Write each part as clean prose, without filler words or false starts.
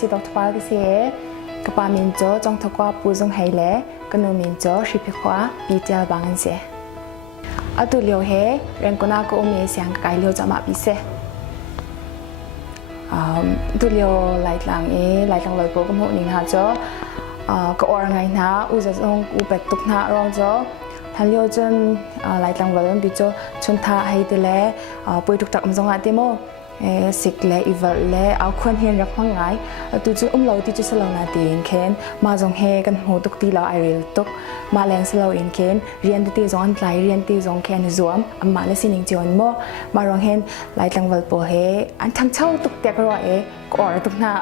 si dok tpa ti se ka pa min cho chong thokwa pu jong hai le kanu min cho shripi khwa pi tel bang se atu leo he ren kona ko me siang kai leo chama pi se tu leo lai lang loi ko ko mo ni ha cho ko or ngai na u za jong u pet tuk na rong cho than leo chun lai lang loi bi cho chun tha hai te le poi tuk tak mong ate moสิกเล่อีเวลเล่เอาคนเห็นรักมั่งไงตัวจุเราที่จะสลาวนาตีนเคนมาจงเฮกันหูตุกตีเราไอเรลตุกมาแรงสลาวเองเคนเรียนตีจงไหลเรียนตีจงเคนรวมมาเลสินิงจวนโมมารองเห็นไหลตังเวลโปเฮอันทั้งเช่าตุกเตะกระเอก่อนตุกหน้า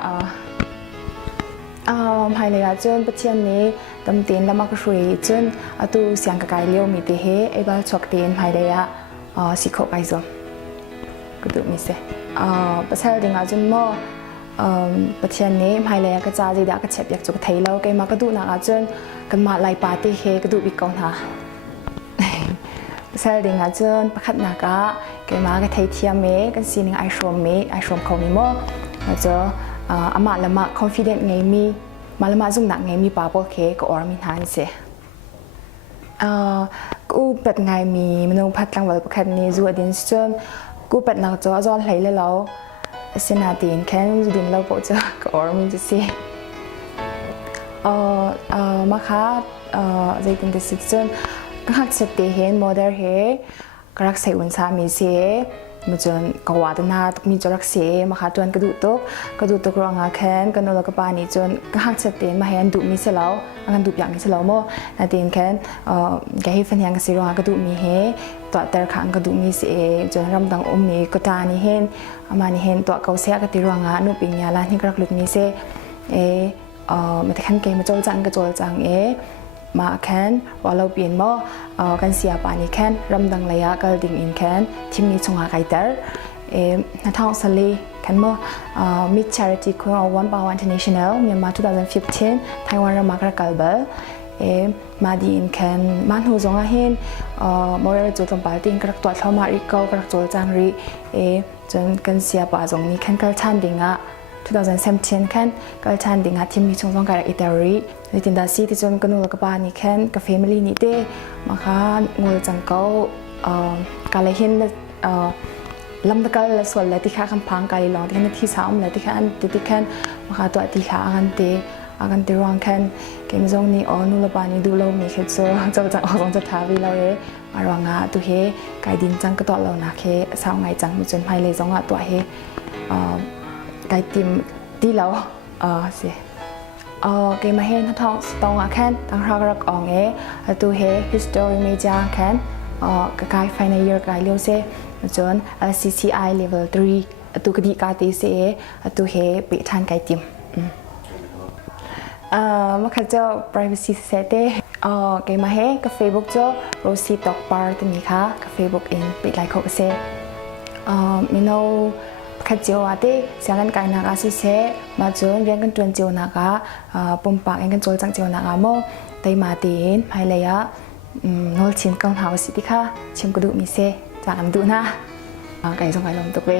ภายในจนประเทศนี้ตำเตียนแล้วมากช่วยจนตัวเสียงกระไกเลี้ยวมีตีเฮไอ้บ้านชกเตียนภายในสิโคไปจงก็ดูมิเสประเทศดิ่งอาจจะมั่วประเทศนี้ภายในกระจายดีดักกระเช็บอยากจุกไทยเราเกมากระดูนักอาจจะกันมาไล่ปาร์ตี้เฮกระดูบิกอนฮะประเทศดิ่งอาจจะประคัดนักะเกมากระไทยเทียมเมกันซีนิงไอชมเมไอชมเขามีมั่วอาจจะอามาละมาคอนฟิเดนต์ไงมีมาละมาจุ่มหนักไงมีปาโปเคก็ออร์มินฮันเสกูเป็ดไงมีมนุษย์พัดลังวัลประคัดนี้จูอดินจนกูเป็ดนักจ้าจ้าไหลเลยเราเส้นนาตีนแค่ดินเราปวดจ้าก็ออร์มินจะสิมาค่ะใจตินเดสิจนก็หักเสตีเห็นโมเดลเฮก็รักใส่วันสามีเสียมาจนกวาดนาตุกมีจรักเสียมาค่ะจนกระดูตุกรองอาแคนกันโนลกปานีจนก็หักเสตีนมาเห็นดุมีเสลาอันดุอย่างมีเสลาโมนาตีนแคนแกให้ฟันยังกสิรองกระดูมีเฮตัวแต่ขังกระดูมีเสียจนรำดังมีกตานี่เห็นอามานี่เห็นตัวเกาเสียกติรองอานุปิญญาลาที่กระลุกมีเสมาแต่ขันเกมาโจลจังก็โจลจังมาแคนว่าเราเปลี่ยนโมกันเสียปานี่แคนรำดังระยะกระดิ่งอินแคนทีมนี้ชงหาไกเตอร์นัทองสลีแคนโมมิดชาริตี้คุณเอาวันปาวันอินเตอร์เนชั่นแนลเมียนมา2015ไต้หวันรำมากระกัลเบลมาดีอินแคนมันหูจงอาเห็นโมเรลจูตงปาติงกระตัวเข้ามาริโก้กระโจลจังรีจนกันเสียปาจงนี้แคนกัลชันดิ่งอ่ะ2017 kan kalchan dinga team ni chongchong ka itari nitin da si ti chon kanu la ka pa ni khan ka family ni te ma kha ngol chang ko ka le hin lam da ka la sol la ti kha kham phang ka li long ti khan thi saum la ti khan ti khan ma kha to ti kha agan te rong khan kem jong ni onu la pa ni du lo mi khe cho chang ong cha tha wi lo e ma ronga tu he kai din chang ka to lo na khe saw ngai chang mu chon phai le jong a to heไก่ติมที่เราสิเกมมาเห็นท้องตองแคนตั้งรักรักอ่องตัวเฮ history เมจาแคนกไก่ final year ไก่เลี้ยวเซ่จน CCI level 3ตัวกดีกาตีเซ่ตัวเฮปิดทานไก่ติมมาขัดเจ้า privacy setting เกมมาเห็นกับ Facebook เจ้า Rosie Talk Bar ตัวนี้ค่ะกับ Facebook เองปิดไลค์เขาเซ่มีโนขัดเจียวที่เสียกันไก่นักอาศิเสมาจนเรียนกันจวนเจียวนักปุ่มปากเองกันโจลจังเจียวนักโมไตมาตีนภายเลยโนลชินกังหาวสิที่ค่ะชิมกระดูกมีเสจากกันดูนะไก่ส่งไก่ลงตุกเว